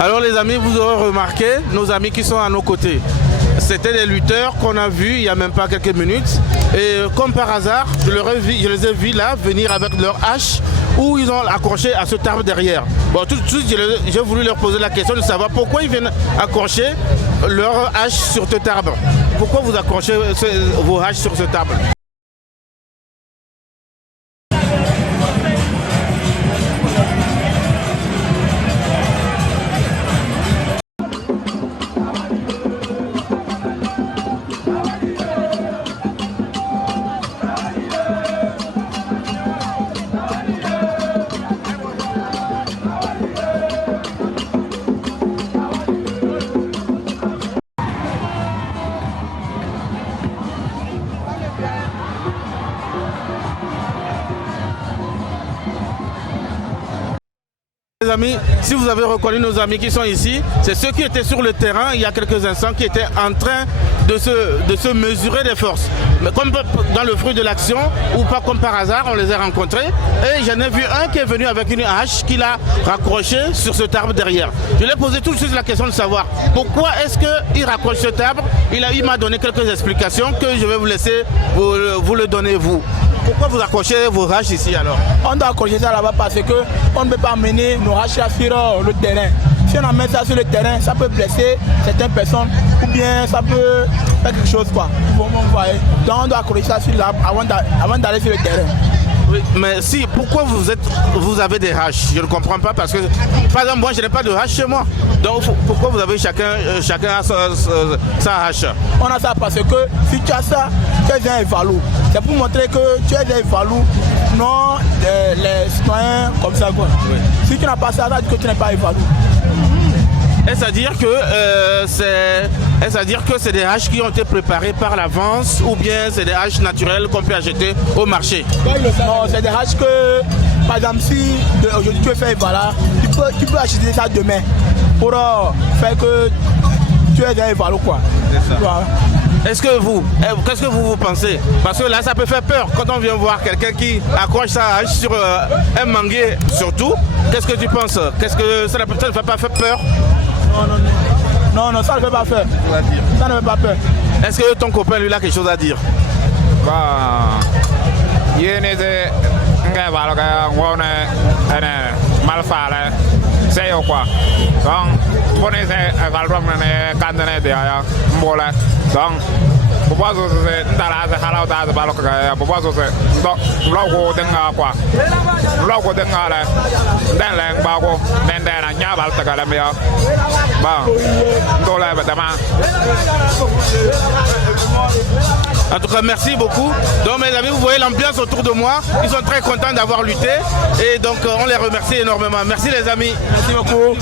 Alors les amis, vous aurez remarqué, nos amis qui sont à nos côtés, c'était des lutteurs qu'on a vus il n'y a même pas quelques minutes. Et comme par hasard, je les ai vus là venir avec leur hache où ils ont accroché à ce arbre derrière. Bon, tout de suite, j'ai voulu leur poser la question de savoir pourquoi ils viennent accrocher leur hache sur cet arbre. Pourquoi vous accrochez vos haches sur cet arbre? Les amis, si vous avez reconnu nos amis qui sont ici, c'est ceux qui étaient sur le terrain il y a quelques instants, qui étaient en train de se mesurer des forces. Mais comme dans le fruit de l'action, ou pas comme par hasard, on les a rencontrés. Et j'en ai vu un qui est venu avec une hache qu'il a raccroché sur cet arbre derrière. Je lui ai posé tout de suite la question de savoir pourquoi est-ce qu'il raccroche cet arbre. Il m'a donné quelques explications que je vais vous laisser vous le donner vous. Pourquoi vous accrochez vos haches ici alors? On doit accrocher ça là-bas parce qu'on ne peut pas mener nos haches sur le terrain. Si on met ça sur le terrain, ça peut blesser certaines personnes ou bien ça peut faire quelque chose quoi. Donc on doit accrocher ça sur l'arbre avant d'aller sur le terrain. Oui, mais si, pourquoi vous avez des haches? Je ne comprends pas parce que, par exemple, moi je n'ai pas de hache chez moi. Donc pourquoi vous avez chacun a sa hache? On a ça parce que si tu as ça, tu es un évalou. C'est pour montrer que tu es un évalou, non les citoyens comme ça quoi. Oui. Si tu n'as pas ça, ça dit que tu n'es pas évalou. Est-ce à dire que c'est des haches qui ont été préparées par l'avance ou bien c'est des haches naturelles qu'on peut acheter au marché? Non, c'est des haches que, par exemple, si aujourd'hui tu veux faire voilà, tu peux acheter ça demain pour faire que tu es un évalu quoi. C'est ça. Voilà. Qu'est-ce que vous pensez? Parce que là, ça peut faire peur quand on vient voir quelqu'un qui accroche sa hache sur un manguier surtout. Qu'est-ce que tu penses? Qu'est-ce que ça ne fait pas faire peur? Non, ça ne fait pas peur. Ça ne fait pas peur. Est-ce que ton copain lui a quelque chose à dire? C'est quoi? Donc, pour les candidats donc, pourquoi c'est dans la salle de la pourquoi c'est donc logo de quoi? Logo de la dans la bago, dans la nyabal de la meilleure. Bon, dans la en tout cas, merci beaucoup. Donc, mes amis, vous voyez l'ambiance autour de moi. Ils sont très contents d'avoir lutté. Et donc, on les remercie énormément. Merci, les amis. Merci beaucoup.